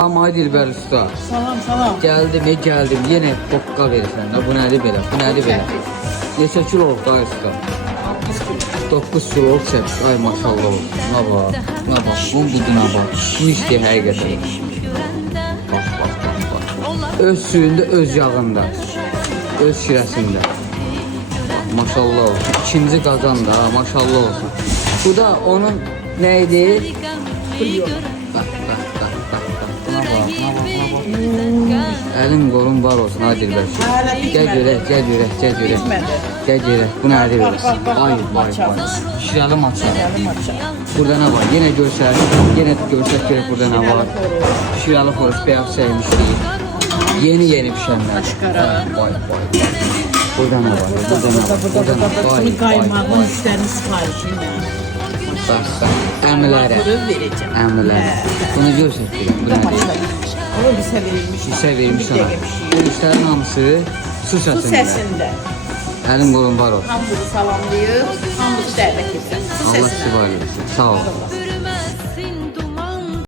Ama Dilber usta. Salam. Geldim. Yine bokka verirsen. Bu nədir belə? Bu nədir belə? Neçə kilo oldu da usta? 9 kilo oldu çək. Ay maşallah olsun. Buna bak. Bu buduna bak. Bu işte həqiqətən. Bak. Öz suyunda, öz yağında. Öz şirəsində. Maşallah olsun. İkinci qazan da maşallah olsun. Bu da onun neydi? Bak. Buna bak. Elin kolun var olsun ha Dilber. Gel görək. Bu nədir belə? Vay. Şirəli maça. Burada nə var? Yenə görsək görək burada nə var? Şirəli xoruz beyaz çəkmişdik. Yeni pişənlər. Vay. Burada nə var? Bunu qaymağın üstlərini siparişinlə. Əmlələrə. Verəcəm. Bunu görsək bu nədir? O bizə verilmiş. Hissə vermiş sana. Bu hisslərin hamısı su Bu səsində. səsində. Elin kolun var olsun. Hamımızı salamlayır, hamımızı dəvət edirəm. Su Allah səsində. sizi var etsin. Sağ ol.